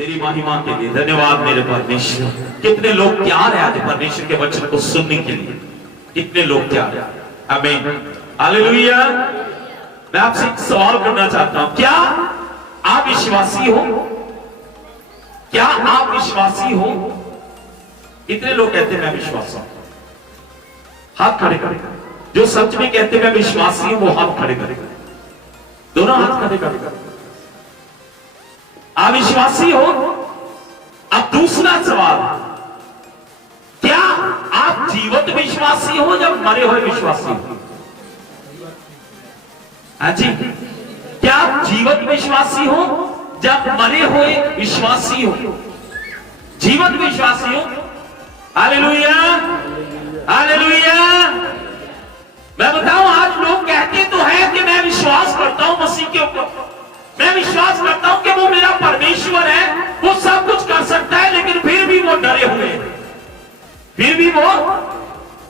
तेरी महिमा के लिए धन्यवाद मेरे परमेश्वर। कितने लोग तैयार हैं आज परमेश्वर के वचन को सुनने के लिए, कितने लोग तैयार हैं। आमीन, हालेलुया। मैं आपसे एक सवाल करना चाहता हूं, क्या आप विश्वासी हो? क्या आप विश्वासी हो? कितने लोग कहते हैं मैं विश्वासी हूं? हाथ खड़े करें। जो सच में कहते हैं मैं विश्वासी हूं वो हाथ खड़े करें, दोनों हाथ खड़े करें। आप विश्वासी हो? अब दूसरा सवाल, क्या आप जीवित विश्वासी हो या मरे हुए विश्वासी हो? हाँ जी, क्या आप जीवित विश्वासी हो या मरे हुए विश्वासी हो? जीवित विश्वासी हो। Hallelujah, hallelujah. मैं बताऊं, आज लोग कहते तो है कि मैं विश्वास करता हूं मसीह के ऊपर, मैं विश्वास करता हूं कि वो मेरा परमेश्वर है, वो सब कुछ कर सकता है, लेकिन फिर भी वो डरे हुए हैं, फिर भी वो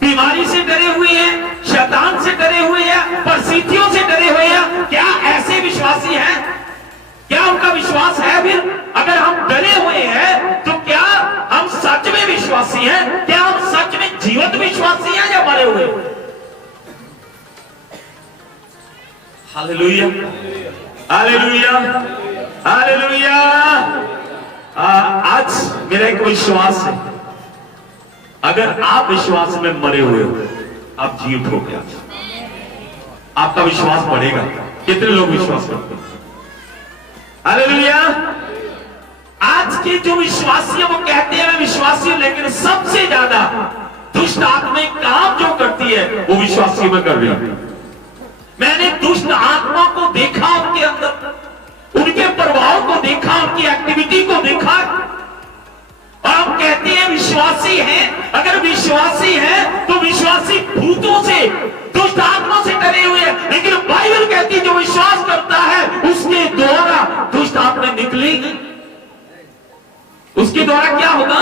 बीमारी से डरे हुए हैं, शैतान से डरे हुए हैं, परिस्थितियों से डरे हुए हैं। क्या ऐसे विश्वासी हैं? क्या उनका विश्वास है? फिर अगर हम डरे हुए हैं तो क्या हम सच में विश्वासी हैं? क्या हम सच में जीवित विश्वासी हैं या मरे हुए? Hallelujah, hallelujah, hallelujah. आज मेरा एक विश्वास है, अगर आप विश्वास में मरे हुए हो, आप जीवित हो गया, आपका विश्वास बढ़ेगा। कितने लोग विश्वास करते हैं? हालेलुया। आज के जो विश्वासी वो कहते हैं मैं विश्वासी हूं, लेकिन सबसे ज्यादा दुष्ट आत्मा काम जो करती है वो विश्वासी में कर रही है। मैंने दुष्ट आत्मा को देखा, उनके अंदर उनके प्रभाव को देखा, उनकी एक्टिविटी को देखा, और हम कहते हैं विश्वासी हैं। अगर विश्वासी हैं तो विश्वासी भूतों से, दुष्ट आत्मा से डरे हुए हैं, लेकिन बाइबल कहती है जो विश्वास करता है उसके द्वारा दुष्ट आत्मा निकलेगी। उसके द्वारा क्या होगा?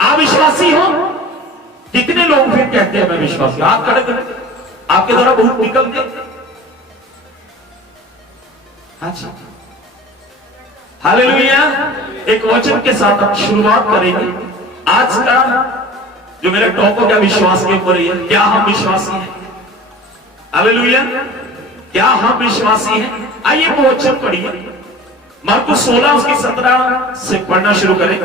आप विश्वासी हो? कितने लोग फिर कहते हैं मैं विश्वासी? हाथ खड़े करें। आपके द्वारा भूत निकलते? अच्छा, हालेलुया। एक वचन के साथ हम शुरुआत करेंगे। आज का जो मेरा टॉपिक है विश्वास के ऊपर है। क्या हम विश्वासी हैं? हालेलुया, क्या हम विश्वासी हैं? आइए वो वचन पढ़िए, मरकुस 16 उसकी 17 से पढ़ना शुरू करें।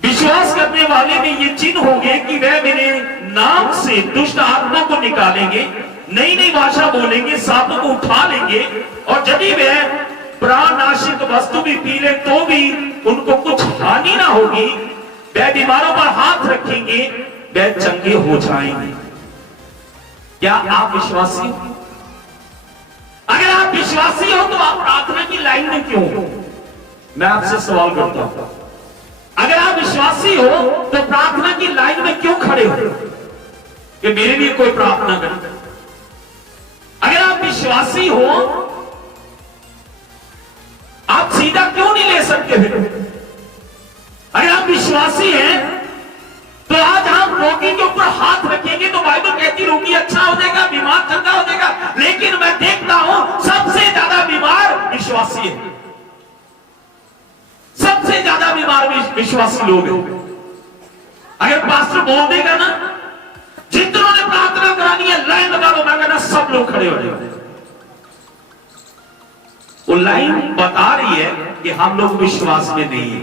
विश्वास करने वाले में ये चिन्ह होंगे कि वह मेरे नाम से दुष्ट आत्मा को निकालेंगे, नई नई भाषा बोलेंगे, सांपों को उठा लेंगे, और यदि वह प्राणनाशक वस्तु भी पी ले तो भी उनको कुछ हानि ना होगी। वह बीमारों पर हाथ रखेंगे, वह चंगे हो जाएंगे। क्या आप विश्वासी हो? अगर आप विश्वासी हो तो आप प्रार्थना की लाइन में क्यों हो? मैं आपसे सवाल करता हूं, अगर आप विश्वासी हो तो प्रार्थना की लाइन में क्यों खड़े हो कि मेरे लिए कोई प्रार्थना करे? अगर आप विश्वासी हो, आप सीधा क्यों नहीं ले सकते? फिर अगर आप विश्वासी हैं तो आज हम रोगी के ऊपर हाथ रखेंगे तो बाइबल कहती रोगी अच्छा हो जाएगा, बीमार चंगा हो जाएगा। लेकिन मैं देखता हूं सबसे ज्यादा बीमार विश्वासी है, सबसे ज्यादा बीमार विश्वासी लोग हैं। अगर पास्टर बोल देगा ना जितनों ने प्रार्थना करानी है लाइन लगा लो, मैं कहना सब लोग खड़े हो जाएंगे। वो लाइन बता रही है कि हम लोग विश्वास में नहीं है,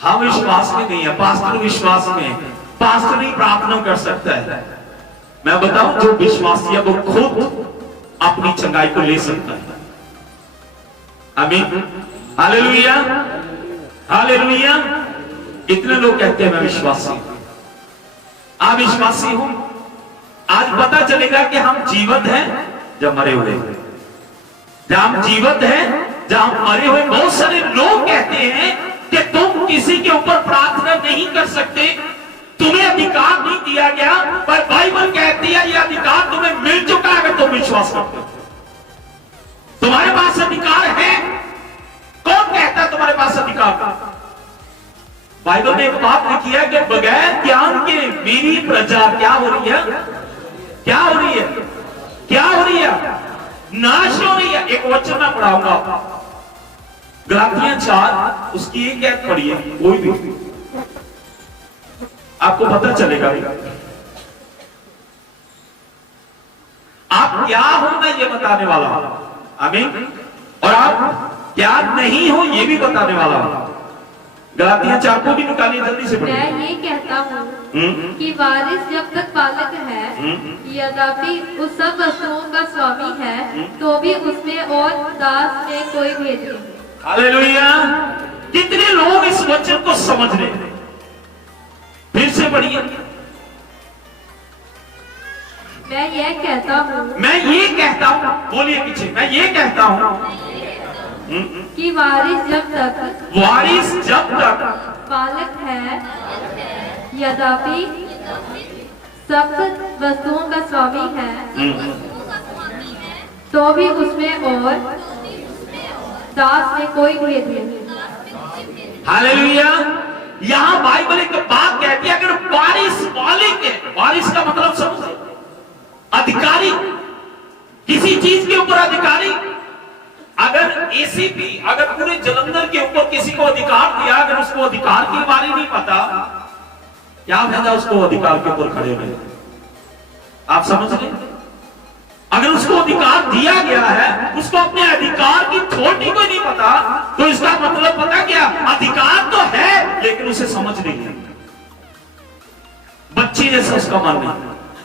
हम विश्वास में नहीं है। पास्टर विश्वास में है, पास्टर नहीं प्रार्थना कर सकता है। मैं बताऊं जो विश्वासी है वो खुद अपनी चंगाई को ले सकता है। आमीन, हालेलुया, हालेलुया। इतने लोग कहते हैं मैं विश्वासी हूं। आप विश्वासी हो? आज पता चलेगा कि हम जीवित हैं जब मरे हुए हैं, जब हम जीवित हैं जब हम मरे हुए। बहुत सारे लोग कहते हैं कि तुम किसी के ऊपर प्रार्थना नहीं कर सकते, तुम्हें अधिकार नहीं दिया गया, पर बाइबल कहती है यह अधिकार तुम्हें मिल चुका है अगर तुम विश्वास करते हो। तुम्हारे पास अधिकार है। कौन कहता है तुम्हारे पास अधिकार? बाइबल में एक बात लिखी है कि बगैर ज्ञान के मेरी प्रजा क्या हो रही है? क्या हो रही है? क्या हो रही है? नाश हो रही है। एक वचन मैं पढ़ाऊंगा, गलातियां 4 उसकी एक ऐत पढ़िए, कोई भी आपको पता चलेगा आप क्या हो, मैं ये बताने वाला हूं। आमीन। और आप क्या नहीं हो ये भी बताने वाला हूं। गलातियां 4 को भी निकालिए, जल्दी से पढ़िए। मैं ये कहता हूँ कि वारिस जब तक बालक है, यद्यपि उस सब वस्तुओं का स्वामी है, तो भी उसमें और दास में कोई भेद नहीं। हालेलुया। कितने लोग इस वचन को समझ रहे हैं? फिर से पढ़िए। मैं ये कहता हूँ, मैं ये कहता हूं, बोलिए पीछे, मैं ये कहता हूं कि वारिस जब तक बालक है, यद्यपि सब वस्तुओं का स्वामी है, तो भी उसमें और दास में कोई भेद नहीं। हालेलुया। यहां बाइबल एक बात कहती है, अगर वारिस मालिक है, वारिस का मतलब समझे, अधिकारी, किसी चीज के ऊपर अधिकारी। अगर एसीपी, अगर पूरे जलंधर के ऊपर किसी को अधिकार दिया, अगर उसको अधिकार की बारे नहीं पता, क्या फायदा उसको अधिकार के ऊपर खड़े होने? आप समझ रहे? अगर उसको अधिकार दिया गया है, उसको अपने अधिकार की थोड़ी को नहीं पता, तो इसका मतलब पता क्या? अधिकार तो है लेकिन उसे समझ नहीं है, बच्चे जैसा उसका मन नहीं।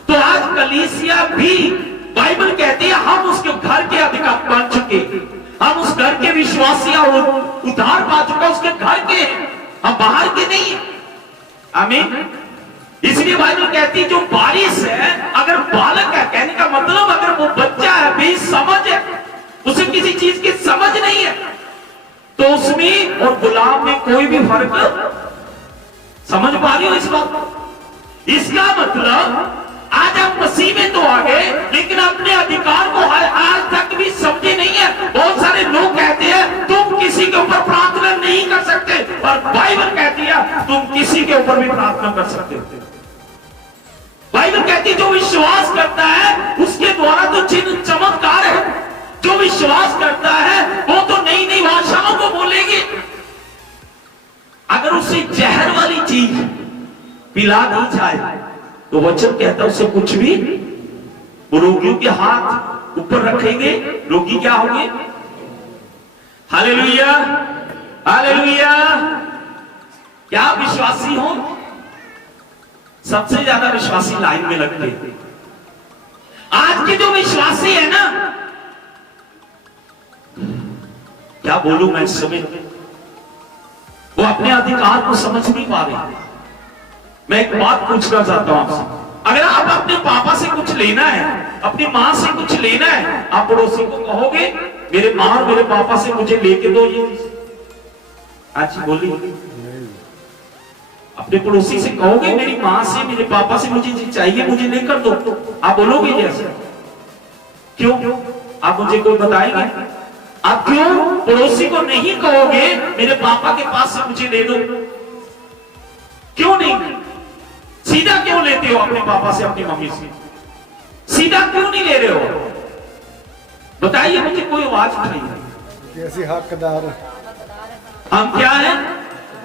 तो आज कलीसिया भी, बाइबल कहती है हम उसके घर के अधिकार बन चुके, हम उस घर के विश्वासी उद्धार पा चुका, उसके घर के, हम बाहर के नहीं है। आमीन। इसलिए बाइबल कहती है जो वारिस है, अगर बालक है, कहने का मतलब अगर वो बच्चा है, बेसमझ है, उसे किसी चीज की समझ नहीं है, तो उसमें और गुलाम में कोई भी फर्क, समझ पा रही हो इस बात को? इसका मतलब आज आप मसीह में तो आ गए, लेकिन अपने अधिकार को आज तक भी समझे नहीं है। बहुत सारे लोग कहते हैं तुम किसी के ऊपर प्रार्थना नहीं कर सकते, और बाइबल कहती है तुम किसी के ऊपर भी प्रार्थना कर सकते हो। बाइबल कहती है जो विश्वास करता है उसके द्वारा तो चिन्ह चमत्कार है। जो विश्वास करता है वो तो नई नई भाषाओं को बोलेगी। अगर उसे जहर वाली चीज पिला दी जाए तो वचन कहता है उसे कुछ भी, वो रोगियों के हाथ ऊपर रखेंगे, रोगी क्या होंगे? Hallelujah, hallelujah. क्या विश्वासी हो? सबसे ज्यादा विश्वासी लाइन में लगते हैं। आज के जो विश्वासी है ना, क्या बोलूं मैं इस समय, वो अपने अधिकार को समझ नहीं पा रहे। मैं एक बात पूछना चाहता हूं आपसे, अगर आप अपने पापा से कुछ लेना है, अपनी मां से कुछ लेना है, आप पड़ोसी को कहोगे मेरे मां और मेरे पापा से मुझे लेके दो ये? आज बोली, अपने पड़ोसी से कहोगे मेरी मां से मेरे पापा से मुझे चाहिए, मुझे लेकर दो, आप बोलोगे जैसे? क्यों? आप मुझे कोई बताएंगे? आप क्यों पड़ोसी को नहीं कहोगे मेरे पापा के पास से मुझे ले दो? क्यों नहीं? सीधा क्यों लेते हो अपने पापा से, अपनी मम्मी से? सीधा क्यों नहीं ले रहे हो? बताइए मुझे, कोई आवाज उठाइए। कैसे हकदार? हम क्या है?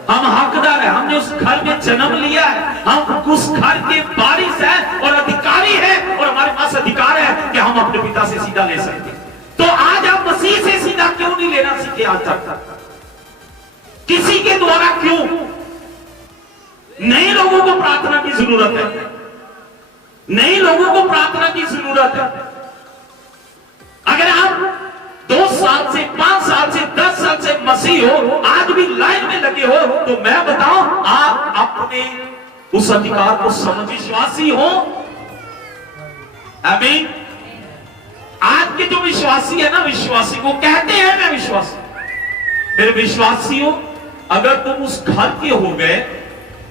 हम हकदार है। हमने उस घर में जन्म लिया है, हम उस घर के वारिस है और अधिकारी है, और हमारे पास अधिकार है कि हम अपने पिता से सीधा ले सकते। तो आज आप मसीह से सीधा क्यों नहीं लेना सीखे आज तक? किसी के द्वारा क्यों? नए लोगों को प्रार्थना की जरूरत है, नए लोगों को प्रार्थना की जरूरत है। अगर आप 2 साल से 5 साल से 10 साल से मसीह हो, आज भी लाइन में लगे हो, तो मैं बताऊं आप अपने उस अधिकार को समझ विश्वासी हो। आमीन। आज के जो विश्वासी है ना, विश्वासी को कहते हैं मैं विश्वासी, मेरे विश्वासी हो, अगर तुम उस घर के हो गए,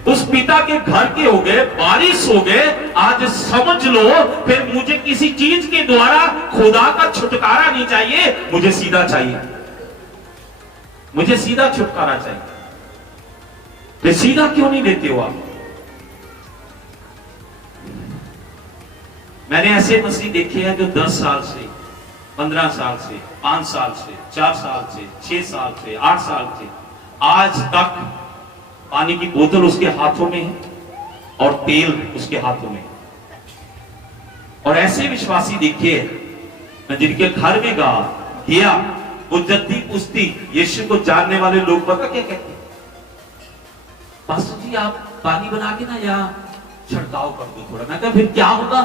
उस पिता के घर के हो गए, वारिस हो गए, आज समझ लो फिर मुझे किसी चीज के द्वारा खुदा का छुटकारा नहीं चाहिए, मुझे सीधा चाहिए, मुझे सीधा छुटकारा चाहिए। फिर सीधा क्यों नहीं देते हो आप? मैंने ऐसे मसीह देखे हैं जो 10 साल से 15 साल से, 5 साल से, 4 साल से, 6 साल से, 8 साल से आज तक पानी की बोतल उसके हाथों में है और तेल उसके हाथों में है। और ऐसे विश्वासी देखिए, मैं जिनके घर में गया वो जद्दी पुस्ती यीशु को जानने वाले लोग पता क्या कहते हैं, पास्टर जी आप पानी बना के ना यहाँ छिड़काव कर दो थोड़ा। मैं कहा फिर क्या होगा?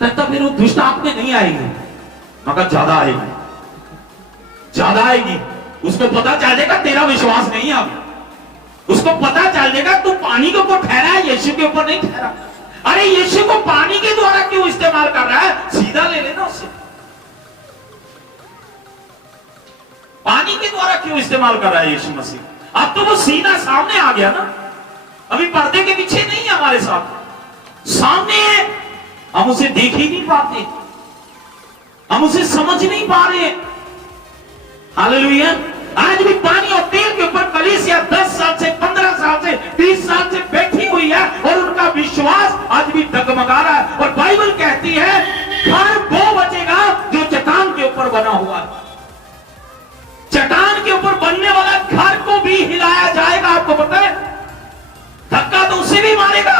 कहता फिर वो दुष्ट आप में नहीं आएगी। मैं कहा ज्यादा आएगी, ज्यादा आएगी। उसको पता चल जाएगा तेरा विश्वास नहीं है, उसको पता चल जाएगा तू पानी के ऊपर ठहरा है, यीशु के ऊपर नहीं ठहरा। अरे यीशु को पानी के द्वारा क्यों इस्तेमाल कर रहा है? सीधा ले लेना उससे। पानी के द्वारा क्यों इस्तेमाल कर रहा है यीशु मसीह? अब तो वो सीधा सामने आ गया ना, अभी पर्दे के पीछे नहीं है, हमारे साथ सामने है। हम उसे देख ही नहीं पाते, हम उसे समझ नहीं पा रहे। हालेलुया। आज भी पानी और तेल के ऊपर कलीसिया 10 साल से, 15 साल से, 30 साल से बैठी हुई है और उनका विश्वास आज भी डगमगा रहा है। और बाइबल कहती है घर वो बचेगा जो चट्टान के ऊपर बना हुआ है। चट्टान के ऊपर बनने वाला घर को भी हिलाया जाएगा। आपको पता है, धक्का तो उसे भी मारेगा,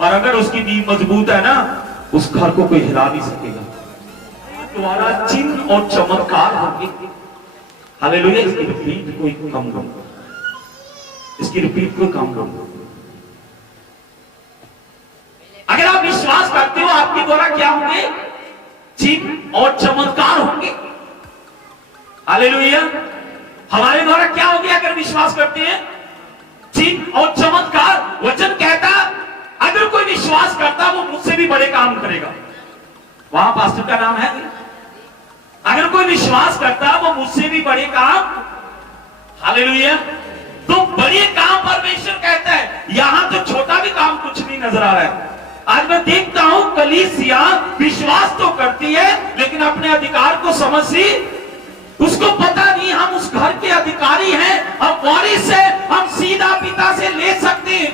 और अगर उसकी नींव मजबूत है ना, उस घर को कोई हिला नहीं सकेगा। द्वारा चिन्ह और चमत्कार होंगे। हालेलुया। इसकी रिपीट कोई कम करो, इसकी रिपीट कोई कम करो। अगर आप विश्वास करते हो आपके द्वारा क्या होंगे? चिन्ह और चमत्कार होंगे। हालेलुया। हमारे द्वारा क्या हो गया अगर विश्वास करते हैं? चिन्ह और चमत्कार। वचन कहता अगर कोई विश्वास करता वो मुझसे भी बड़े काम करेगा। वहां पास्टर का नाम है। अगर कोई विश्वास करता वो मुझसे भी बड़े काम, हालेलुया, तो बड़े काम परमेश्वर कहता है। यहां तो छोटा भी काम कुछ नहीं नजर आ रहा है। आज मैं देखता हूं कलीसिया विश्वास तो करती है लेकिन अपने अधिकार को समझती, उसको पता नहीं हम उस घर के अधिकारी हैं, हम वारिस हैं, हम सीधा पिता से ले सकते हैं।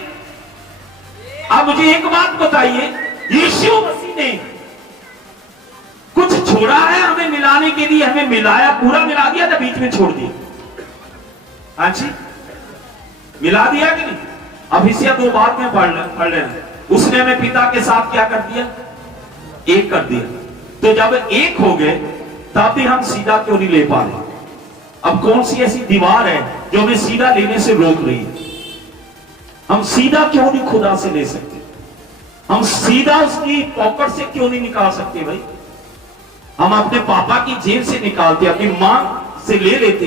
अब मुझे एक बात बताइए, यीशु मसीह ने कुछ छोड़ा है हमें मिलाने के लिए? हमें मिलाया, पूरा मिला दिया था, बीच में छोड़ दिया? हाँ जी, मिला दिया कि नहीं? अब इसे 2 बात में पढ़ लेना। उसने हमें पिता के साथ क्या कर दिया? एक कर दिया। तो जब एक हो गए तब भी हम सीधा क्यों नहीं ले पा रहे? अब कौन सी ऐसी दीवार है जो हमें सीधा लेने से रोक रही है? हम सीधा क्यों नहीं खुदा से ले सकते? हम सीधा उसकी पॉकेट से क्यों नहीं निकाल सकते? भाई हम अपने पापा की जेब से निकालते, अपनी मां से ले लेते,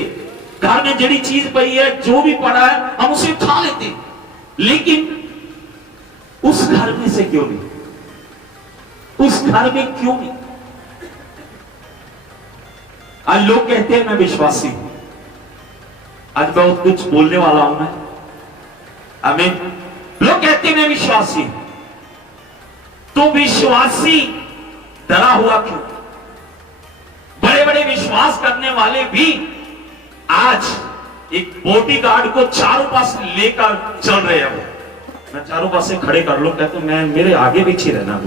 घर में जड़ी चीज पड़ी है, जो भी पड़ा है हम उसे उठा लेते, लेकिन उस घर में से क्यों नहीं? उस घर में क्यों नहीं? आज लोग कहते हैं मैं विश्वासी हूं। आज बहुत कुछ बोलने वाला हूं मैं, आमीन। लोग कहते हैं मैं विश्वासी हूं, तो विश्वासी डरा हुआ क्यों? बड़े बड़े विश्वास करने वाले भी आज एक बॉडीगार्ड को चारों पास लेकर चल रहे हैं। मैं चारों पास से खड़े कर लो, कहते मैं मेरे आगे पीछे रहना,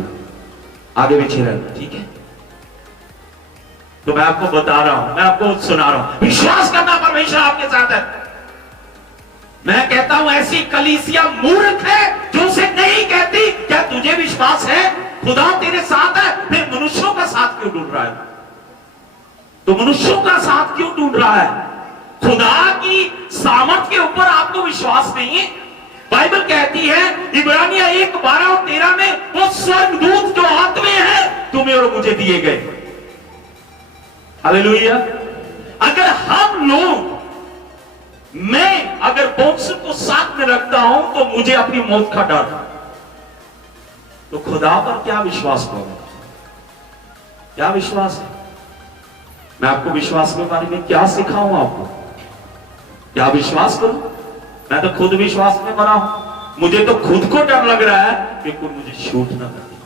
आगे पीछे रहना, ठीक है? तो मैं आपको बता रहा हूं, मैं आपको सुना रहा हूं, विश्वास करना परमेश्वर आपके साथ है। मैं कहता हूं ऐसी कलीसिया मूर्ख है जो उसे नहीं कहती क्या तुझे विश्वास है खुदा तेरे साथ है, फिर मनुष्यों का साथ क्यों ढूंढ रहा है? तो मनुष्यों का साथ क्यों ढूंढ रहा है? खुदा की सामर्थ के ऊपर आपको विश्वास नहीं है? बाइबल कहती है इब्रानिया 1:12 और 13 में, वो स्वर्गदूत जो आत्मे हैं तुम्हें और मुझे दिए गए। हालेलुया। अगर हम लोग, मैं अगर बॉक्स को साथ में रखता हूं तो मुझे अपनी मौत का डर, तो खुदा पर क्या विश्वास करूं? क्या विश्वास है? मैं आपको विश्वास के बारे में क्या सिखाऊं? आपको क्या विश्वास करूं? मैं तो खुद विश्वास में बना हूं, मुझे तो खुद को डर लग रहा है कि कोई मुझे छूट ना करे।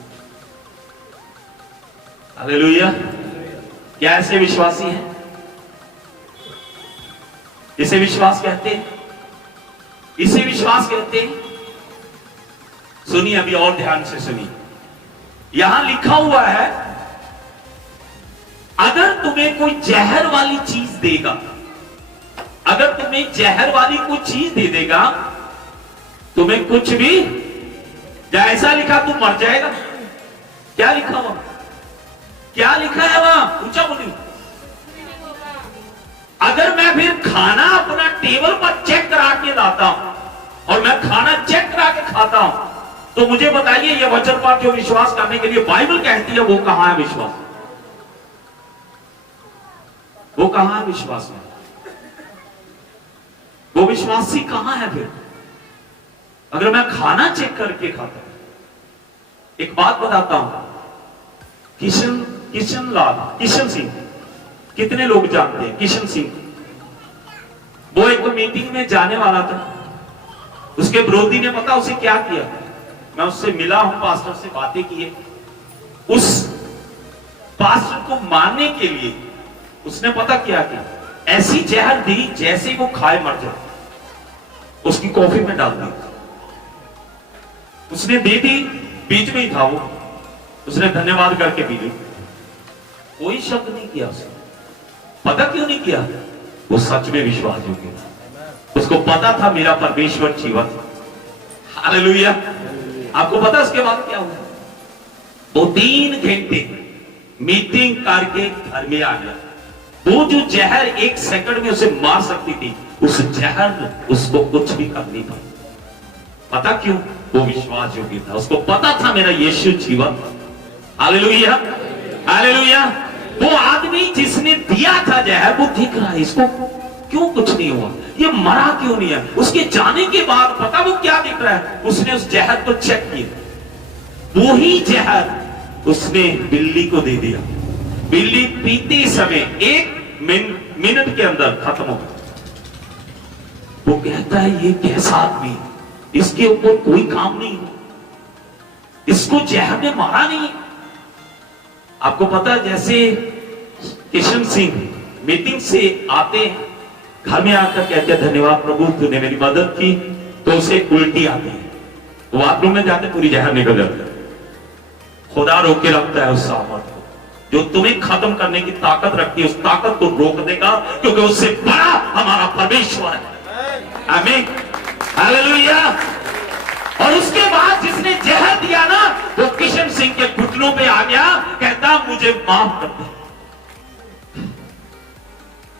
हालेलुया। क्या ऐसे विश्वासी हैं? इसे विश्वास कहते हैं, इसे विश्वास कहते हैं। सुनिए, अभी और ध्यान से सुनिए। यहां लिखा हुआ है अगर तुम्हें कोई जहर वाली चीज देगा, अगर तुम्हें जहर वाली कोई चीज दे देगा, तुम्हें कुछ भी, या ऐसा लिखा तुम मर जाएगा, क्या लिखा हुआ, क्या लिखा है वहां, ऊंचा बोलिए। अगर मैं फिर खाना अपना टेबल पर चेक करा के लाता हूं और मैं खाना चेक करा के खाता हूं, तो मुझे बताइए ये वचन पाठ जो विश्वास करने के लिए बाइबल कहती है वो कहां है विश्वास, वो कहां है विश्वास में, वो विश्वासी कहां है फिर, अगर मैं खाना चेक करके खाता हूं। एक बात बताता हूं, किशन सिंह, कितने लोग जानते हैं किशन सिंह? वो एक मीटिंग में जाने वाला था, उसके विरोधी ने पता उसे क्या किया, मैं उससे मिला हूं, पास्टर से बातें की है, उस पास्टर को मारने के लिए उसने पता क्या किया, ऐसी जहर दी जैसे वो खाए मर जाए, उसकी कॉफी में डाल दी, उसने दे दी, बीच में ही था वो, उसने धन्यवाद करके पी ली, कोई शक नहीं किया उसने। पता क्यों नहीं किया? वो सच में विश्वास योग्य था, उसको पता था मेरा परमेश्वर जीवित है। हालेलुया। आपको पता उसके बाद क्या हुआ? वो 3 घंटे मीटिंग करके घर में आ गया। वो जो जहर 1 सेकंड में उसे मार सकती थी, उस जहर उसको कुछ भी कर नहीं पाई। पता क्यों? वो विश्वास योग्य था, उसको पता था मेरा यीशु जीवित। Hallelujah, hallelujah. वो आदमी जिसने दिया था जहर, वो दिख रहा है, इसको क्यों कुछ नहीं हुआ, ये मरा क्यों नहीं है? उसके जाने के बाद पता वो क्या दिख रहा है, उसने उस जहर को चेक किया, वो ही जहर उसने बिल्ली को दे दिया। बिल्ली पीते समय 1 मिनट के अंदर खत्म हो गया। वो कहता है ये कैसा आदमी, इसके ऊपर कोई काम नहीं हो, इसको जहर ने मारा नहीं। आपको पता है, जैसे किशन सिंह मीटिंग से आते हैं, घर में आकर कहते हैं धन्यवाद प्रभु तूने मेरी मदद की, तो उसे उल्टी आती है, वो बाथरूम में जाते पूरी जहर निकल जाती है। खुदा रोक के रखता है उस सामर्थ को, जो तुम्हें खत्म करने की ताकत रखती है, उस ताकत को रोक देगा, क्योंकि उससे बड़ा हमारा परमेश्वर है। आमीन, हालेलुया। और उसके बाद जिसने जहर दिया ना, वो किशन सिंह के घुटनों पे आ गया, कहता मुझे माफ कर दे,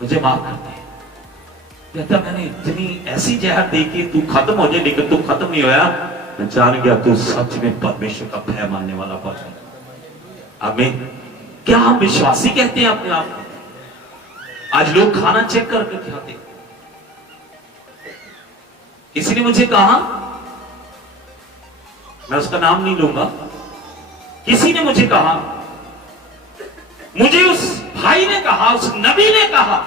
मुझे माफ कर दे। कहता मैंने इतनी ऐसी जहर दी कि तू खत्म हो जाए, लेकिन तू खत्म नहीं होया। मैं जान गया तू सच में परमेश्वर का भय मानने वाला पद है। आमीन। क्या हम विश्वासी कहते हैं अपने आप को? आज लोग खाना चेक करके खाते। किसी ने मुझे कहा, मैं उसका नाम नहीं लूंगा, किसी ने मुझे कहा, मुझे उस भाई ने कहा, उस नबी ने कहा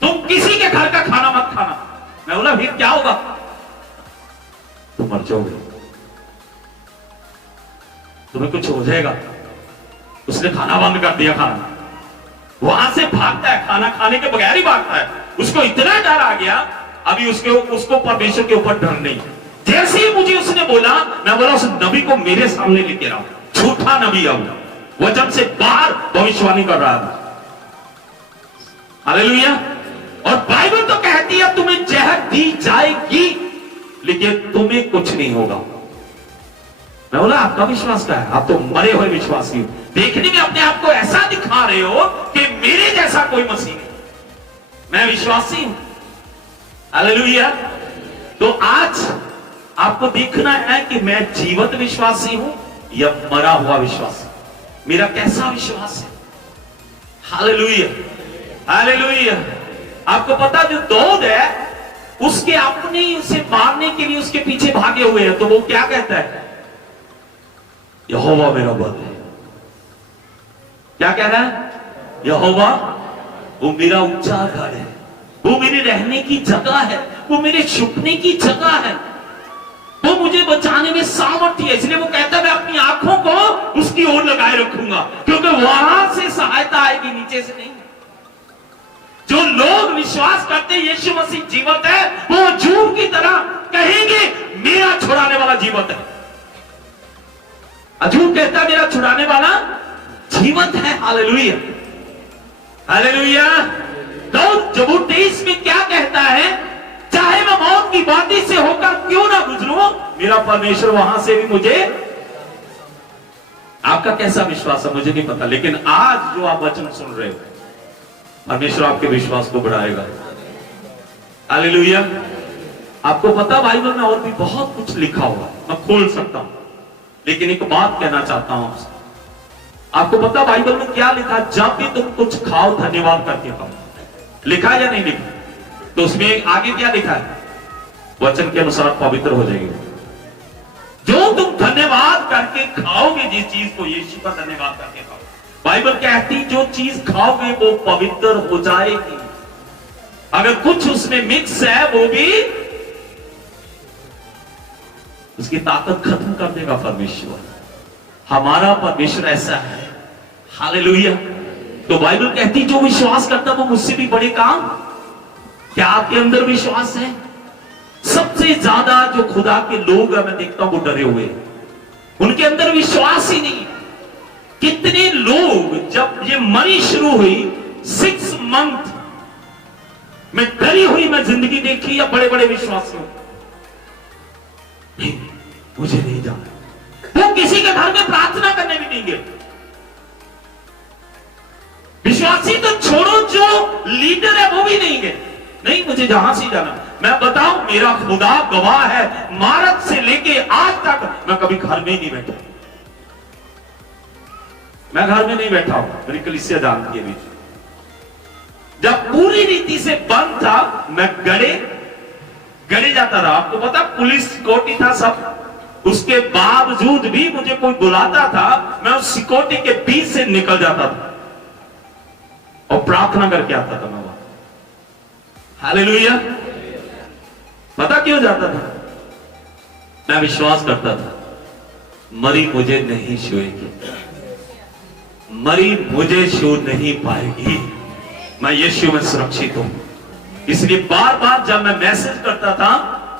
तुम किसी के घर का खाना मत खाना। मैं बोला फिर क्या होगा? तुम मर जाओगे, तुम्हें कुछ हो जाएगा। उसने खाना बंद कर दिया, खाना वहां से भागता है, खाना खाने के बगैर ही भागता है। उसको इतना डर आ गया, अभी उसको परमेश्वर के ऊपर डर नहीं। जैसे ही मुझे उसने बोला, मैं बोला उस नबी को मेरे सामने लेके आओ, झूठा नबी अब वचन से बाहर भविष्यवाणी कर रहा था। हालेलुया। और बाइबल तो कहती है तुम्हें जहर दी जाएगी, लेकिन तुम्हें कुछ नहीं होगा। मैं बोला आपका विश्वास क्या है? आप तो मरे हुए विश्वासी हो, देखने में अपने आप को ऐसा दिखा रहे हो कि मेरे जैसा कोई मसीह नहीं, मैं विश्वासी हूं। हालेलुया। तो आज आपको देखना है कि मैं जीवित विश्वासी हूं या मरा हुआ विश्वासी, मेरा कैसा विश्वास है। Hallelujah, hallelujah. आपको पता जो दाऊद है, उसके अपने ही उसे मारने के लिए उसके पीछे भागे हुए हैं, तो वो क्या कहता है? यहोवा मेरा बल है। क्या कह रहा है? यहोवा वो मेरा ऊंचा घर है, वो मेरे रहने की जगह है, वो मेरे छुपने की जगह है, वो मुझे बचाने में सामर्थ्य है। इसलिए वो कहता है मैं अपनी आंखों को उसकी ओर लगाए रखूंगा, क्योंकि वहां से सहायता आएगी, नीचे से नहीं। जो लोग विश्वास करते हैं यीशु मसीह जीवित है, वो झूठ की तरह कहेंगे मेरा छुड़ाने वाला जीवित है। झूठ कहता है मेरा छुड़ाने वाला जीवित है। हालेलुया। हालेलुया। दाऊद जबूर 23 में क्या कहता है, चाहे मैं मौत की वादी से होकर क्यों ना गुजरूं, मेरा परमेश्वर वहां से भी मुझे। आपका कैसा विश्वास है मुझे नहीं पता, लेकिन आज जो आप वचन सुन रहे हो, परमेश्वर आपके विश्वास को बढ़ाएगा। हालेलुया। आपको पता बाइबल में और भी बहुत कुछ लिखा हुआ, मैं खोल सकता हूं, लेकिन एक बात कहना चाहता हूं आपसे। आपको पता बाइबल में क्या लिखा, जब भी तुम कुछ खाओ धन्यवाद करके खाओ। लिखा है या नहीं लिखा? तो उसमें आगे क्या लिखा है, वचन के अनुसार पवित्र हो जाएंगे। जो तुम धन्यवाद करके खाओगे, जिस चीज को, यीशु का धन्यवाद करके खाओ। बाइबल कहती जो चीज खाओगे वो पवित्र हो जाएगी। अगर कुछ उसमें मिक्स है वो भी उसकी ताकत खत्म कर देगा परमेश्वर। हमारा परमेश्वर ऐसा है। हालेलुया। तो बाइबल कहती जो विश्वास करता वो मुझसे भी बड़े काम। क्या आपके अंदर विश्वास है? सबसे ज्यादा जो खुदा के लोग हैं मैं देखता हूं वो डरे हुए, उनके अंदर विश्वास ही नहीं। कितने लोग जब ये मनी शुरू हुई 6 मंथ में डरी हुई मैं जिंदगी देखी, या बड़े बड़े विश्वासियों, नहीं मुझे नहीं जाना, वो किसी के घर में प्रार्थना करने भी नहीं गए। विश्वासी तो छोड़ो, जो लीडर है वो भी नहीं गए, नहीं मुझे जहां से जाना। मैं बताऊं मेरा खुदा गवाह है, मार्च से लेके आज तक मैं कभी घर में ही नहीं बैठा। मैं घर में नहीं बैठा हूं, मेरी कलीसिया जानती है। जब पूरी रीति से बंद था मैं गड़े जाता था। आपको पता पुलिस सिक्योरिटी था सब, उसके बावजूद भी मुझे कोई बुलाता था, मैं उस सिक्योरिटी के बीच से निकल जाता था और प्रार्थना करके आता था मैं वहां। हालेलुया। पता क्यों जाता था? मैं विश्वास करता था मरी मुझे नहीं छुएगी, मरी मुझे छू नहीं पाएगी, मैं यीशु में सुरक्षित हूं। इसलिए बार बार जब मैं मैसेज करता था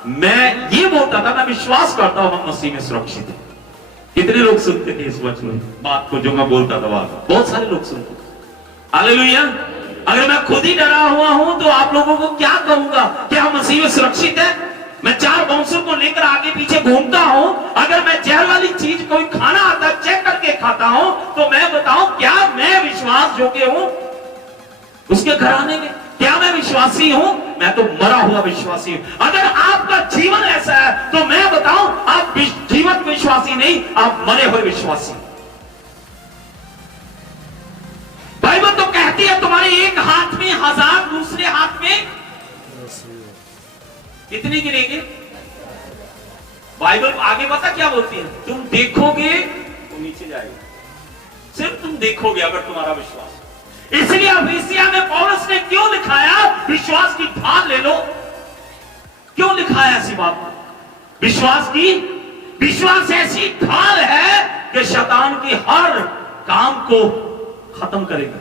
मैं ये बोलता था मैं विश्वास करता हूं हम मसीह में सुरक्षित हैं। कितने लोग सुनते थे इस वचन बात को जो मैं बोलता था? बहुत सारे लोग सुनते। हालेलुया। अगर मैं खुद ही डरा हुआ हूं तो आप लोगों को क्या कहूंगा, क्या हम मसीह में सुरक्षित है? मैं 4 बाउंसर को लेकर आगे पीछे घूमता हूं, अगर मैं जहर वाली चीज कोई खाना आता चेक करके खाता हूं तो मैं बताऊं क्या मैं विश्वास योग्य हूं उसके घराने में? क्या मैं विश्वासी हूं? मैं तो मरा हुआ विश्वासी हूं। अगर आपका जीवन ऐसा है तो मैं बताऊं आप जीवन विश्वासी नहीं, आप मरे हुए विश्वासी। बाइबल तो कहती है तुम्हारे एक हाथ में 1000, दूसरे हाथ में कितने गिरेंगे? बाइबल आगे पता क्या बोलती है? तुम देखोगे तो नीचे जाएगा, सिर्फ तुम देखोगे अगर तुम्हारा विश्वास। इसलिए अफिसिया में पौलुस ने क्यों लिखाया विश्वास की ढाल ले लो? क्यों लिखाया ऐसी बात? विश्वास ऐसी ढाल है कि शैतान की हर काम को खत्म करेगा।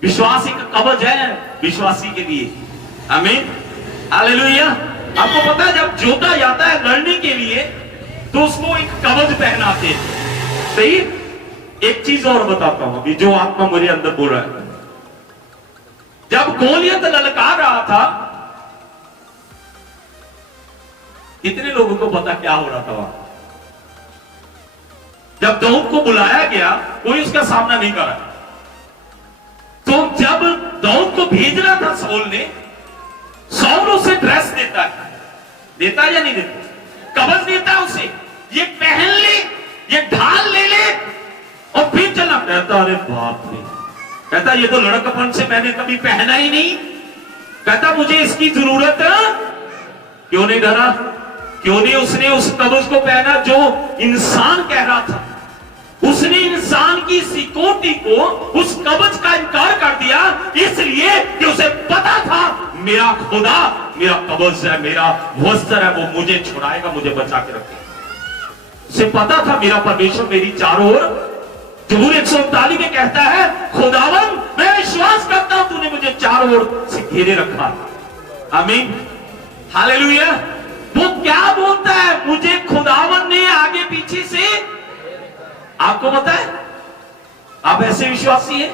विश्वास एक कवच है विश्वासी के लिए। आमीन। हालेलुया। आपको पता है जब जोता जाता है लड़ने के लिए तो उसको एक कवच पहनाते हैं। सही। एक चीज और बताता हूं अभी जो आत्मा मेरे अंदर बोल रहा है। जब गोलियत ललकार रहा था, कितने लोगों को पता क्या हो रहा था वहां? जब दाऊद को बुलाया गया कोई उसका सामना नहीं करा, तो जब दाऊद को भेजना था साउल उसे ड्रेस देता है या नहीं देता? कवच देता है उसे, ये पहन ले, ये ढाल ले ले और फिर चला। कहता अरे बाप रे, कहता ये तो लड़कपन से मैंने कभी पहना ही नहीं। कहता मुझे इसकी जरूरत है। क्यों नहीं डरा? क्यों नहीं उसने उस कवच को पहना जो इंसान कह रहा था? उसने इंसान की सिक्योरिटी को, उस कवच का इनकार कर दिया, इसलिए कि उसे पता था मेरा खुदा मेरा कवच है, मेरा वस्त्र है, वो मुझे छुड़ाएगा, मुझे बचा के रखेगा। उसे पता था मेरा परमेश्वर मेरी चारों ओर। जबूर 139 में कहता है खुदावन मैं विश्वास करता हूं तूने मुझे चारों ओर से घेरे रखा। आमीन। हालेलुया। वो क्या बोलता है? मुझे खुदावन ने आगे पीछे से। आपको पता है आप ऐसे विश्वासी हैं?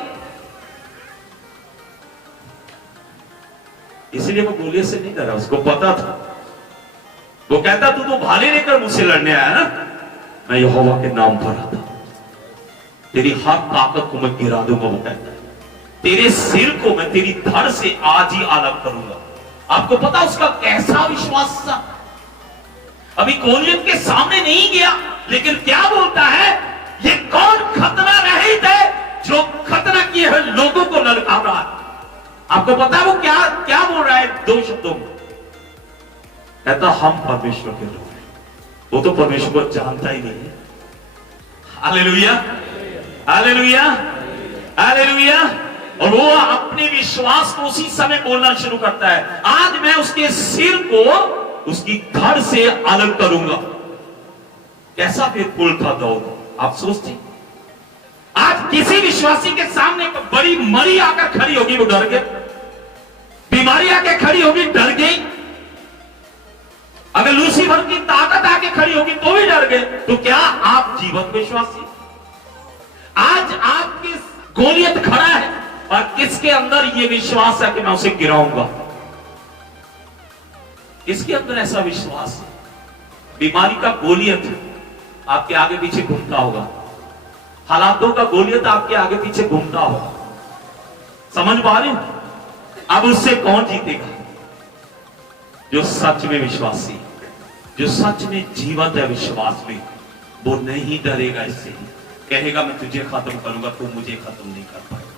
इसलिए वो गोलियत से नहीं डरा, उसको पता था। वो कहता तू तो भाले लेकर मुझसे लड़ने आया ना, मैं यहोवा के नाम पर आता, तेरी हर ताकत को मैं गिरा दूंगा। वो कहता है तेरे सिर को मैं तेरी धड़ से आज ही अलग करूंगा। आपको पता उसका कैसा विश्वास था। अभी गोलियत के सामने नहीं गया, लेकिन क्या बोलता है, ये कौन खतना रहित है जो खतना किए हुए लोगों को ललकार रहा है। आपको पता है वो क्या क्या बोल रहा है, दो शब्दों में कहता हम परमेश्वर के लोग हैं। वो तो परमेश्वर को जानता ही नहीं है। Hallelujah, hallelujah, hallelujah. और वो अपने विश्वास को उसी समय बोलना शुरू करता है, आज मैं उसके सिर को उसकी धड़ से अलग करूंगा। कैसा फेथफुल था दाऊद, आप सोचते। आज किसी विश्वासी के सामने बड़ी मरी आकर खड़ी होगी, वो डर गए। बीमारी आके खड़ी होगी, डर गई। अगर लूसीफर की ताकत आके खड़ी होगी तो भी डर गए। तो क्या आप जीवन विश्वासी? आज आपकी गोलियत खड़ा है और किसके अंदर यह विश्वास है कि मैं उसे गिराऊंगा? किसके अंदर ऐसा विश्वास है? बीमारी का गोलियत आपके आगे पीछे घूमता होगा, हालातों का गोलियत आपके आगे पीछे घूमता होगा। समझ पा रहे हो? अब उससे कौन जीतेगा? जो सच में विश्वासी, जो सच में जीवंत है विश्वास में, वो नहीं डरेगा। इससे कहेगा मैं तुझे खत्म करूंगा, तू मुझे खत्म नहीं कर पाएगा।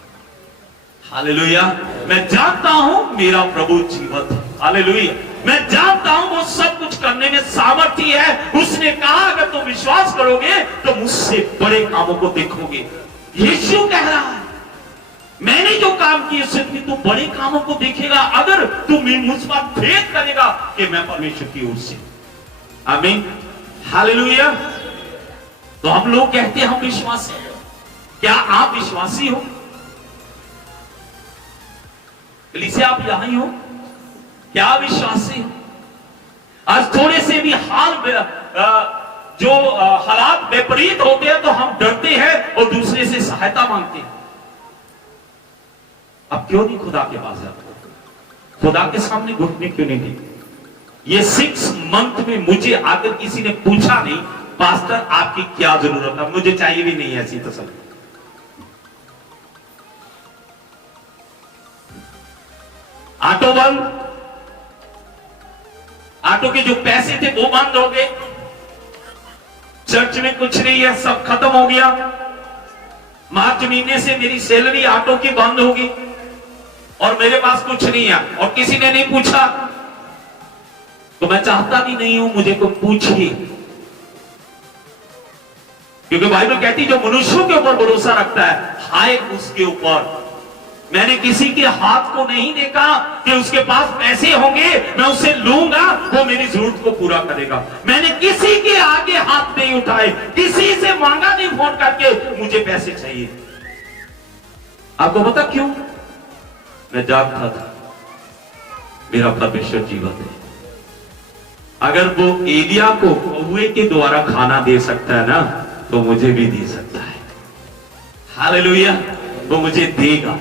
हालेलुया। मैं जानता हूं मेरा प्रभु जीवंत है। हालेलुया। मैं जानता हूं वो सब कुछ करने में सामर्थ्य है। उसने कहा अगर तुम विश्वास करोगे तो मुझसे बड़े कामों को देखोगे। यीशु कह रहा है मैंने जो काम किए उससे तू बड़े कामों को देखेगा अगर तू मुझ पर भेद करेगा कि मैं परमेश्वर की ओर से। आमीन, हालेलुया। तो हम लोग कहते हैं हम विश्वासी। क्या आप विश्वासी हो? से आप यहां ही हो? क्या विश्वासी हो? आज थोड़े से भी जो हालात विपरीत होते हैं तो हम डरते हैं और दूसरे से सहायता मांगते हैं। अब क्यों नहीं खुदा के पास जाते? खुदा के सामने घुटने क्यों नहीं दी? ये 6 मंथ में मुझे आकर किसी ने पूछा नहीं पास्टर आपकी क्या जरूरत है, मुझे चाहिए भी नहीं ऐसी तसल्ली। ऑटो बंद, ऑटो के जो पैसे थे वो बंद हो गए, चर्च में कुछ नहीं है, सब खत्म हो गया। मार्च महीने से मेरी सैलरी ऑटो की बंद होगी और मेरे पास कुछ नहीं है और किसी ने नहीं पूछा। तो मैं चाहता भी नहीं हूं मुझे को पूछिए, क्योंकि बाइबल कहती है जो मनुष्यों के ऊपर भरोसा रखता है हाय उसके ऊपर। मैंने किसी के हाथ को नहीं देखा कि उसके पास पैसे होंगे मैं उससे लूंगा वो मेरी जरूरत को पूरा करेगा। मैंने किसी के आगे हाथ नहीं उठाए, किसी से मांगा नहीं फोन करके मुझे पैसे चाहिए। आपको पता क्यों? मैं जानता था मेरा परमेश्वर जीवित है। अगर वो एलिया को कौवे के द्वारा खाना दे सकता है ना तो मुझे भी दे सकता है। हालेलुया। वो मुझे देगा।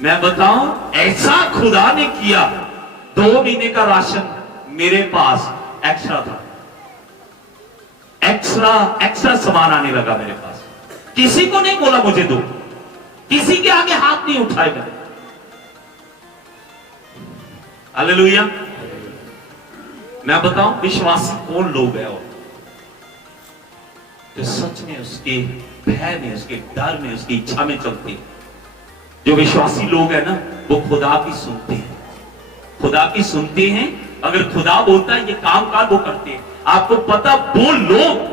मैं बताऊं ऐसा खुदा ने किया, 2 महीने का राशन मेरे पास एक्स्ट्रा था। एक्स्ट्रा सामान आने लगा मेरे पास। किसी को नहीं बोला मुझे दो, किसी के आगे हाथ नहीं उठाए मैंने। हालेलुया। मैं बताऊं विश्वासी कौन लोग है और जो सच में उसके भय में, उसके डर में, उसकी इच्छा में चलते हैं। जो विश्वासी लोग हैं ना वो खुदा की सुनते हैं, खुदा की सुनते हैं। अगर खुदा बोलता है ये काम काज वो करते हैं। आपको पता वो लोग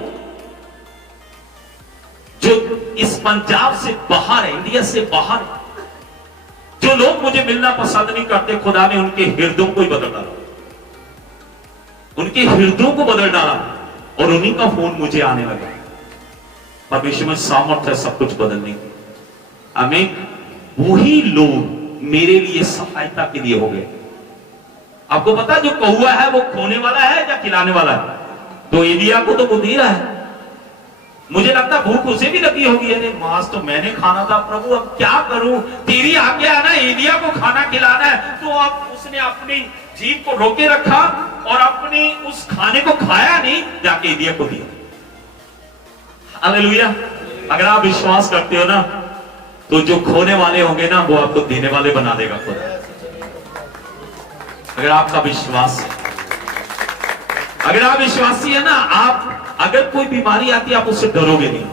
जो इस पंजाब से बाहर है, इंडिया से बाहर है, जो लोग मुझे मिलना पसंद नहीं करते, खुदा ने उनके हृदयों को ही बदल डाला, उनके हृदयों को बदल डाला और उन्हीं का फोन मुझे आने लगा। परमेश्वर में सामर्थ्य है सब कुछ बदलने की। आमीन। वही लोग मेरे लिए सहायता के लिए हो गए। आपको पता जो कौवा है वो खोने वाला है या खिलाने वाला है? तो एलिया को तो वो दे रहा है। मुझे लगता भूख उसे भी लगी होगी, अरे मांस तो मैंने खाना था प्रभु, अब क्या करूं, तेरी आज्ञा है ना एलिया को खाना खिलाना है। तो अब उसने अपनी जीभ को रोके रखा और अपनी उस खाने को खाया नहीं, जाके एलिया को दिया। हालेलुया। अगर आप विश्वास करते हो ना, तो जो खोने वाले होंगे ना वो आपको देने वाले बना देगा खुदा। अगर आपका विश्वास है, अगर आप विश्वासी है ना, आप अगर कोई बीमारी आती है आप उससे डरोगे नहीं,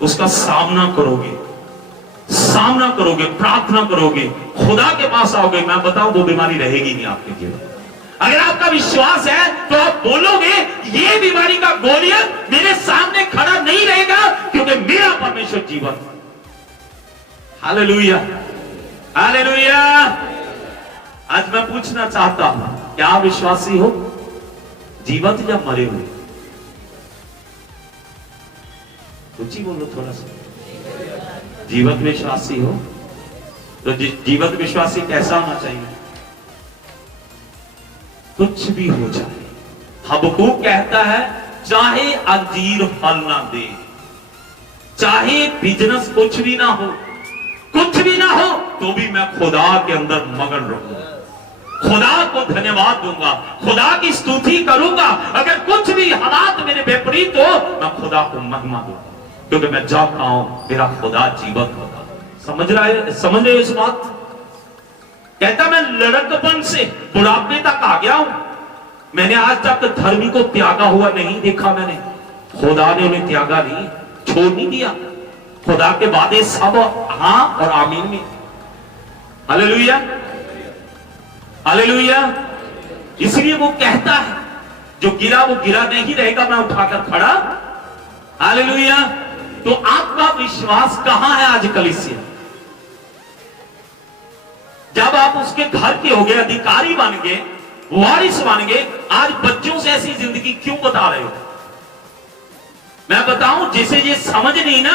उसका सामना करोगे, सामना करोगे, प्रार्थना करोगे, खुदा के पास आओगे। मैं बताऊं वो बीमारी रहेगी नहीं आपके जीवन। अगर आपका विश्वास है तो आप बोलोगे ये बीमारी का गोलियत मेरे सामने खड़ा नहीं रहेगा, क्योंकि मेरा परमेश्वर जीवन। Hallelujah, hallelujah. आज मैं पूछना चाहता हूं, क्या आप विश्वासी हो, जीवित या मरे हुए? कुछ ही बोलो थोड़ा सा। जीवित विश्वासी हो तो जीवित विश्वासी कैसा होना चाहिए? कुछ भी हो जाए, हबक्कूक कहता है चाहे अंजीर फल ना दे, चाहे बिजनेस कुछ भी ना हो, कुछ भी ना हो, तो भी मैं खुदा के अंदर मगन रहूंगा, खुदा को धन्यवाद दूंगा, खुदा की स्तुति करूंगा। अगर कुछ भी हालात मेरे विपरीत हो, मैं खुदा को महिमा दूंगा, क्योंकि मैं जानता हूं मेरा खुदा जीवित होगा। समझ रहे हो इस बात? कहता मैं लड़कपन से बुढ़ापे तक आ गया हूं, मैंने आज तक धर्मी को त्यागा हुआ नहीं देखा। मैंने खुदा ने उन्हें त्यागा नहीं, छोड़ नहीं दिया। खुदा के वादे सब हां और आमीन में। Hallelujah, hallelujah. इसलिए वो कहता है जो गिरा वो गिरा नहीं रहेगा, मैं उठाकर खड़ा। हालेलुया। तो आपका विश्वास कहां है आज कलीसिया? जब आप उसके घर के हो गए, अधिकारी बन गए, वारिस बन गए, आज बच्चों से ऐसी जिंदगी क्यों बता रहे हो? मैं बताऊं, जिसे ये समझ नहीं ना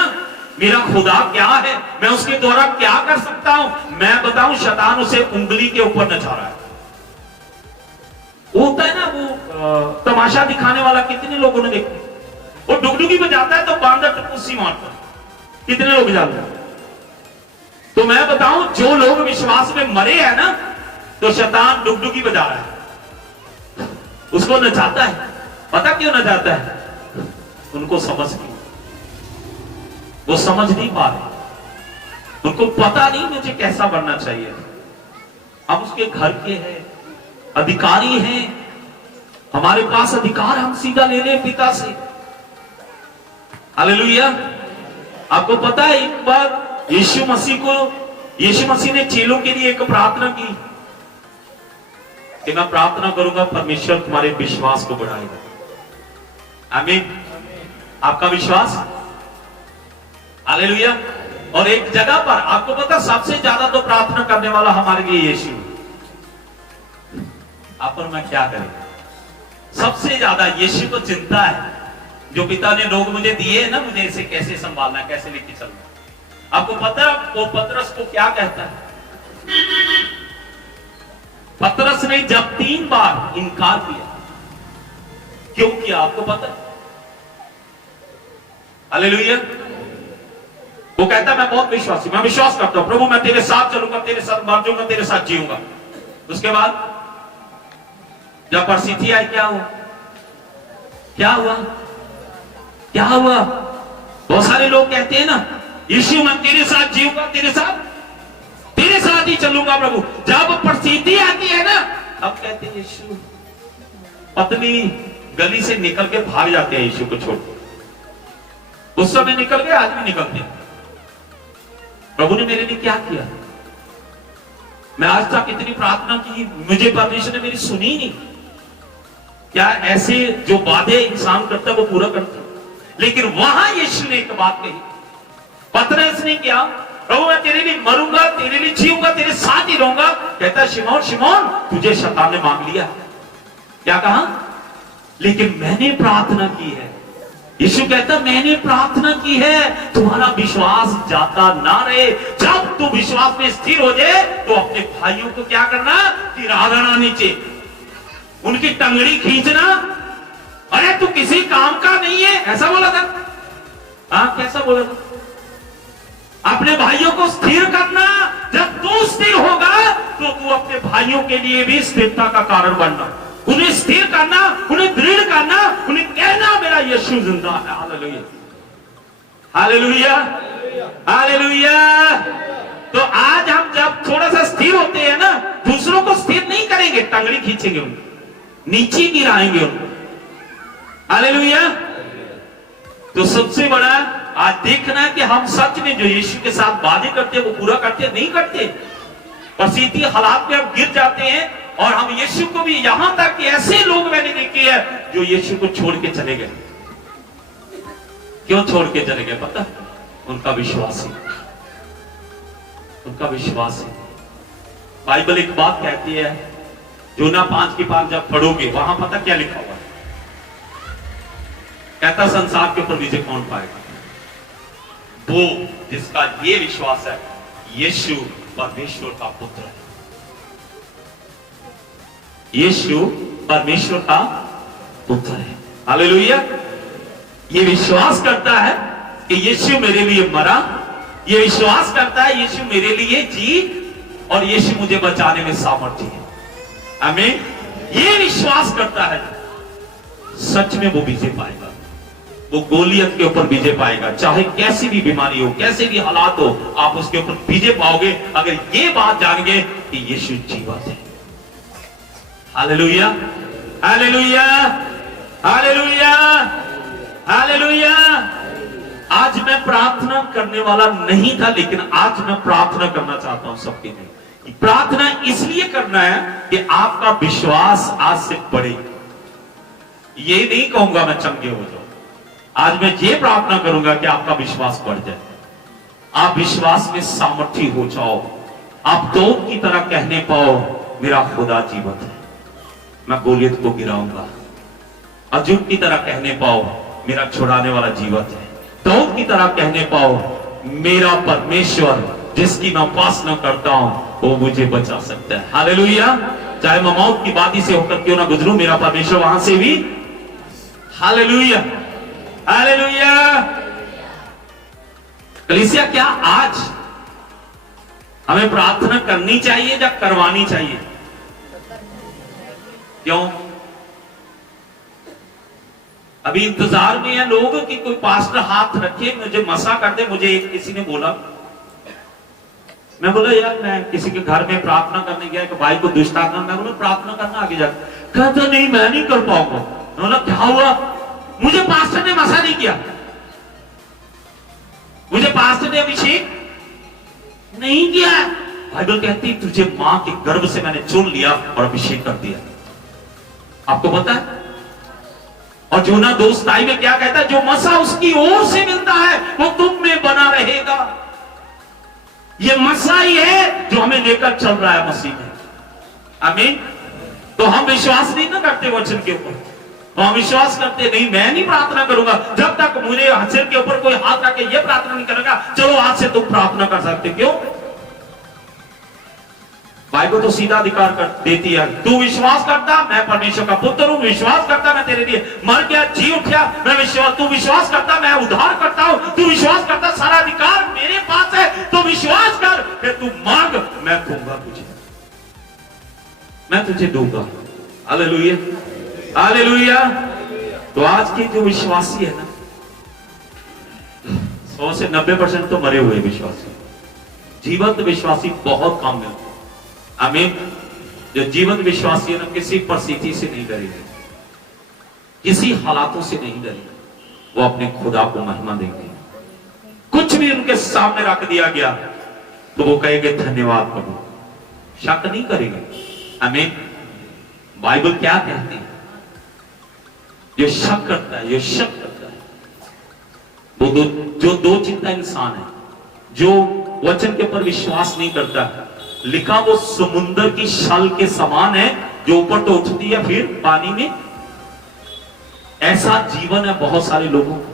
मेरा खुदा क्या है, मैं उसके द्वारा क्या कर सकता हूं, मैं बताऊं शैतान उसे उंगली के ऊपर नचा रहा है। वो होता है ना वो तमाशा दिखाने वाला, कितने लोगों ने देखा? वो डुगडुगी बजाता है तो बांदर टपुसी मारता है, कितने लोग जानते हैं? तो मैं बताऊं जो लोग विश्वास में मरे हैं ना, तो शैतान डुगडुगी बजा रहा है, उसको नचाता है। पता क्यों नचाता है? उनको समझ नहीं, वो समझ नहीं पा रहे, उनको पता नहीं मुझे कैसा बनना चाहिए। हम उसके घर के हैं, अधिकारी हैं, हमारे पास अधिकार, हम सीधा ले लें पिता से। हालेलुया। आपको पता है एक बार यीशु मसीह ने चेलों के लिए एक प्रार्थना की कि मैं प्रार्थना करूंगा परमेश्वर तुम्हारे विश्वास को बढ़ाएगा। आमीन। आपका विश्वास। हालेलुया। और एक जगह पर आपको पता सबसे ज्यादा तो प्रार्थना करने वाला हमारे लिए यीशु। आप और मैं क्या करें? सबसे ज्यादा यीशु को चिंता है, जो पिता ने लोग मुझे दिए ना, मुझे इसे कैसे संभालना है, कैसे लेके चलना। आपको पता है वो पतरस को क्या कहता है? पतरस ने जब 3 बार इनकार किया, क्यों किया आपको पता है? हालेलुया। वो कहता है मैं बहुत विश्वासी, मैं विश्वास करता हूं प्रभु, मैं तेरे साथ चलूंगा, तेरे साथ मर जाऊंगा, तेरे साथ जीऊंगा। उसके बाद जब परिस्थिति आई, क्या हुआ? क्या हुआ? क्या हुआ? बहुत सारे लोग कहते हैं ना, यीशु मैं तेरे साथ जीऊंगा, तेरे साथ ही चलूंगा प्रभु। जब परिस्थिति आती है ना, अब कहते हैं यीशु, पत्नी गली से निकल के भाग जाते हैं यीशु को छोड़। उस समय निकल गए, आज भी निकलते हैं। प्रभु ने मेरे लिए क्या किया? मैं आज तक इतनी प्रार्थना की, मुझे परमेश्वर ने मेरी सुनी नहीं। क्या ऐसे जो वादे इंसान करता है वो पूरा करता है? लेकिन वहां यीशु ने एक बात कही, पतरस ने क्या? प्रभु मैं तेरे लिए मरूंगा, तेरे लिए जीऊंगा, तेरे साथ ही रहूंगा। कहता शिमोन, शिमोन तुझे शैतान ने मांग लिया। क्या कहा? लेकिन मैंने प्रार्थना की है। यीशु कहता मैंने प्रार्थना की है, तुम्हारा विश्वास जाता ना रहे। जब तू विश्वास में स्थिर हो जाए तो अपने भाइयों को क्या करना? गिरा देना नीचे, उनकी टंगड़ी खींचना। अरे तू किसी काम का नहीं है, ऐसा बोला था। हाँ, कैसा बोला था? अपने भाइयों को स्थिर करना। जब तू स्थिर होगा तो तू अपने भाइयों के लिए भी स्थिरता का कारण बनना, उन्हें स्थिर करना, उन्हें दृढ़ करना, उन्हें कहना मेरा यीशु जिंदा है। Hallelujah, hallelujah, hallelujah. तो आज हम जब थोड़ा सा स्थिर होते हैं ना, दूसरों को स्थिर नहीं करेंगे, टंगड़ी खींचेंगे, उनको नीचे गिराएंगे उनको। हालेलुया। तो सबसे बड़ा आज देखना है कि हम सच में जो यीशु के साथ वादे करते हैं वो पूरा करते नहीं करते। परिस्थिति हालात में हम गिर जाते हैं और हम यीशु को भी, यहां तक कि ऐसे लोग मैंने देखे हैं जो यीशु को छोड़ के चले गए। क्यों छोड़ के चले गए पता? उनका विश्वास ही, उनका विश्वास है। बाइबल एक बात कहती है, योना 5 की 5 जब पढ़ोगे वहां पता क्या लिखा हुआ है? कहता संसार के ऊपर विजय कौन पाएगा? वो जिसका ये विश्वास है यीशु परमेश्वर का पुत्र है। यीशु परमेश्वर का पुत्र है। हालेलुया। ये विश्वास करता है कि यीशु मेरे लिए मरा, ये विश्वास करता है यीशु मेरे लिए जी और यीशु मुझे बचाने में सामर्थ्य है। आमीन। ये विश्वास करता है, सच में वो विजय पाएगा। वो गोलियत के ऊपर विजय पाएगा। चाहे कैसी भी बीमारी हो, कैसे भी हालात हो, आप उसके ऊपर विजय पाओगे अगर ये बात जानेंगे कि यीशु जीवित है। Hallelujah, hallelujah, hallelujah, hallelujah. आज मैं प्रार्थना करने वाला नहीं था, लेकिन आज मैं प्रार्थना करना चाहता हूं सबके लिए। प्रार्थना इसलिए करना है कि आपका विश्वास आज से बढ़े। ये नहीं कहूंगा मैं चंगे हो जाओ, आज मैं ये प्रार्थना करूंगा कि आपका विश्वास बढ़ जाए, आप विश्वास में सामर्थ्य हो जाओ, आप दौद की तरह कहने पाओ मेरा खुदा जीवित है, मैं गोलियत को गिराऊंगा। अर्जुन की तरह कहने पाओ मेरा छुड़ाने वाला जीवित है। दौद की तरह कहने पाओ मेरा परमेश्वर जिसकी मैं उपासना करता हूं वो मुझे बचा सकता है। हालेलुया। चाहे मैं मौत की वादी से होकर क्यों ना गुजरूं, मेरा परमेश्वर वहां से भी। Hallelujah, hallelujah. कलीसिया, क्या आज हमें प्रार्थना करनी चाहिए या करवानी चाहिए? क्यों? अभी इंतजार में है लोग कि कोई पास्टर हाथ रखे, मुझे मसा कर दे। मुझे एक किसी ने बोला, मैं बोला यार मैं किसी के घर में प्रार्थना करने गया, कि भाई को दुष्ट आत्मा, मैं बोला प्रार्थना करना आगे जाकर, कहता नहीं मैं नहीं कर पाऊंगा। मैं बोला क्या हुआ? मुझे पास्टर ने मसा नहीं किया, मुझे पास्टर ने अभिषेक नहीं किया। बाइबल कहती तुझे मां के गर्भ से मैंने चुन लिया और अभिषेक कर दिया। आपको पता है? और जोना 2:27 में क्या कहता है? जो मसा उसकी ओर से मिलता है वो तुम में बना रहेगा। ये मसा ही है जो हमें लेकर चल रहा है मसीह में। आमीन। तो हम विश्वास नहीं ना करते वचन के ऊपर, तो हम विश्वास करते नहीं, मैं नहीं प्रार्थना करूंगा जब तक मुझे सिर के ऊपर कोई हाथ रख के ये प्रार्थना नहीं करेगा चलो आज से तुम प्रार्थना कर सकते। क्यों? बाइबल तो सीधा अधिकार कर देती है, तू विश्वास करता मैं परमेश्वर का पुत्र हूं, विश्वास करता मैं तेरे लिए मर गया जी उठा, मैं विश्वास, तू विश्वास करता मैं उद्धार करता हूं, तू विश्वास करता सारा अधिकार मेरे पास है, तो विश्वास कर, फिर तू मांग मैं दूंगा तुझे, मैं तुझे दूंगा। Hallelujah, hallelujah. तो आज के जो विश्वासी है ना, 100 से 90% तो मरे हुए विश्वासी, जीवंत विश्वासी बहुत कम है। आमीन। जो जीवंत विश्वासी है ना, किसी परिस्थिति से नहीं डरेंगे, किसी हालातों से नहीं डरेंगे, वो अपने खुदा को महिमा देंगे। कुछ भी उनके सामने रख दिया गया तो वो कहेंगे धन्यवाद प्रभु, शक नहीं करेंगे। आमीन। बाइबल क्या कहती है? जो शक करता है, जो शक करता है वो जो दो चिंता इंसान है, जो वचन के ऊपर विश्वास नहीं करता, लिखा वो समुद्र की शल के समान है जो ऊपर तो उठती है फिर पानी में। ऐसा जीवन है बहुत सारे लोगों को।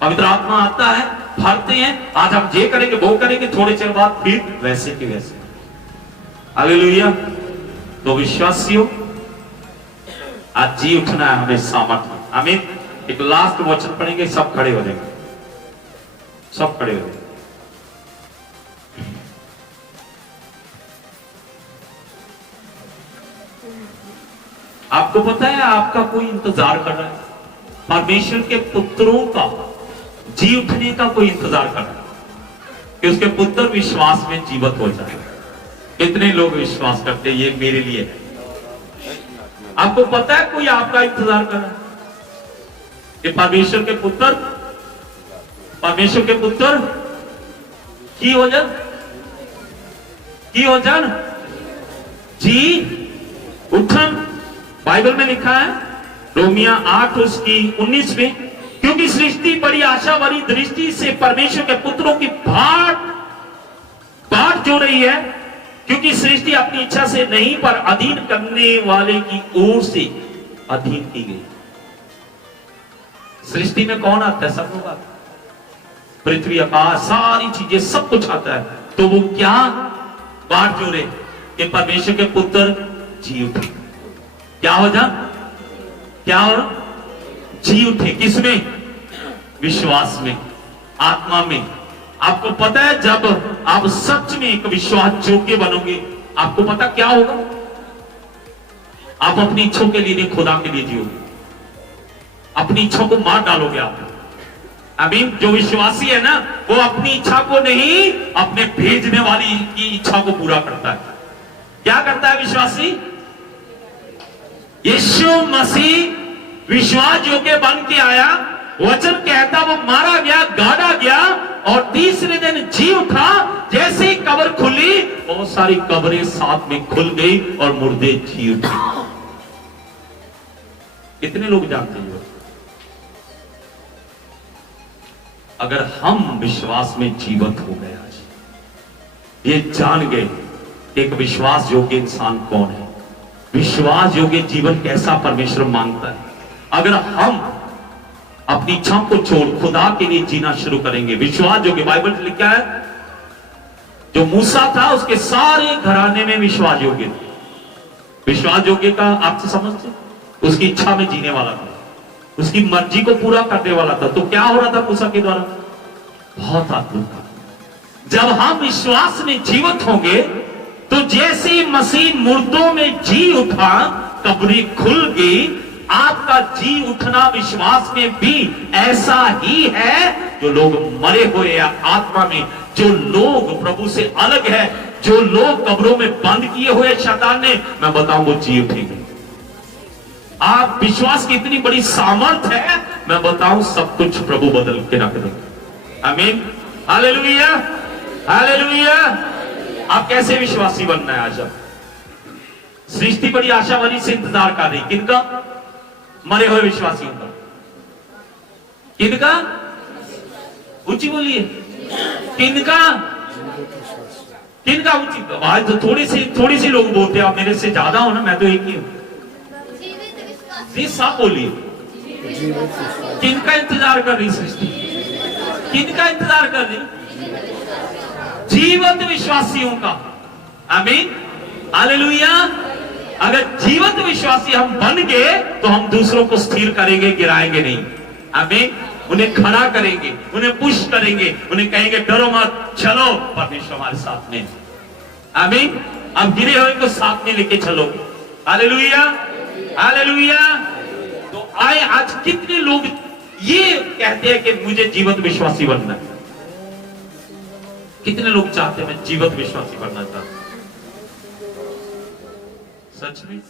पवित्र आत्मा आता है, भरते हैं, आज हम ये करेंगे वो करेंगे, थोड़े चेर बाद फिर वैसे के वैसे। हालेलुया। तो विश्वासियों आज जी उठना है हमें सामर्थ्य। आमीन। एक लास्ट वचन पढ़ेंगे, सब खड़े हो जाएंगे। सब खड़े हुए। आपको पता है आपका कोई इंतजार कर रहा है, परमेश्वर के पुत्रों का जी उठने का कोई इंतजार कर रहा है कि उसके पुत्र विश्वास में जीवित हो जाए। कितने लोग विश्वास करते हैं ये मेरे लिए है? आपको पता है कोई आपका इंतजार कर रहा है कि परमेश्वर के पुत्र की हो जान जी उठन। बाइबल में लिखा है रोमिया 8 उसकी 19 में, क्योंकि सृष्टि बड़ी आशा भरी दृष्टि से परमेश्वर के पुत्रों की बाट जो रही है, क्योंकि सृष्टि अपनी इच्छा से नहीं पर अधीन करने वाले की ओर से अधीन की गई। सृष्टि में कौन आता है? सब लोग आते हैं, पृथ्वी आकाश सारी चीजें सब कुछ आता है। तो वो क्या बाट जोड़े कि परमेश्वर के पुत्र जी उठे। क्या हो जी उठे। किसमें? विश्वास में, आत्मा में। आपको पता है जब आप सच में एक विश्वास योग्य बनोगे, आपको पता क्या होगा? आप अपनी इच्छों के लिए नहीं, खुदा के लिए जियोगे। अपनी इच्छा को मार डालोगे आप। आमीन। जो विश्वासी है ना, वो अपनी इच्छा को नहीं, अपने भेजने वाली की इच्छा को पूरा करता है। क्या करता है विश्वासी? यीशु मसीह विश्वास योग्य बन के आया, वचन कहता वो मारा गया, गाड़ा गया और तीसरे दिन जी उठा। जैसे ही कब्र खुली, बहुत सारी कब्रें साथ में खुल गई और मुर्दे जी उठे। कितने लोग जानते हैं? अगर हम विश्वास में जीवित हो गए, आज ये जान गए कि एक विश्वास योग्य इंसान कौन है, विश्वास योग्य जीवन कैसा परमेश्वर मांगता है। अगर हम अपनी इच्छाओं को छोड़ खुदा के लिए जीना शुरू करेंगे, विश्वास योग्य, बाइबल में लिखा है जो मूसा था उसके सारे घराने में विश्वास योग्य थे। विश्वास योग्य का आप समझते? उसकी इच्छा में जीने वाला था, उसकी मर्जी को पूरा करने वाला था। तो क्या हो रहा था मूसा के द्वारा? बहुत अद्भुत था। जब हम विश्वास में जीवित होंगे तो जैसे मसीह मुर्दों में जी उठा, कब्रें खुल गई। आपका जी उठना विश्वास में भी ऐसा ही है। जो लोग मरे हुए हैं आत्मा में, जो लोग प्रभु से अलग है, जो लोग कब्रों में बंद किए हुए शैतान ने, मैं बताऊं वो जी उठेंगे। आप विश्वास की इतनी बड़ी सामर्थ है, मैं बताऊं सब कुछ प्रभु बदल के रख देंगे। आमीन, हालेलुया, हालेलुया। आप कैसे विश्वासी बनना है? आज सृष्टि बड़ी आशावादी से इंतजार कर रही। किनका? मरे हुए विश्वासियों का। किनका? ऊंची बोलिए। किनका? किनका ऊंची? आज तो थोड़ी सी लोग बोलते हैं, आप मेरे से ज्यादा हो ना, मैं तो एक ही हूं। जी सब बोलिए। किनका इंतजार कर रही सृष्टि? किनका इंतजार कर रही? जीवित विश्वासियों का। आमीन, हालेलुया। अगर जीवित विश्वासी हम बन गए तो हम दूसरों को स्थिर करेंगे, गिराएंगे नहीं। आमीन। उन्हें खड़ा करेंगे, उन्हें पुश करेंगे, उन्हें कहेंगे डरो मत, चलो परमेश्वर हमारे साथ में। आमीन। अब गिरे हुए को साथ में लेके चलो। Hallelujah, hallelujah. तो आए आज कितने लोग ये कहते हैं कि मुझे जीवित विश्वासी बनना है? कितने लोग चाहते हैं मैं जीवित विश्वासी बनना चाहता हूं? सच में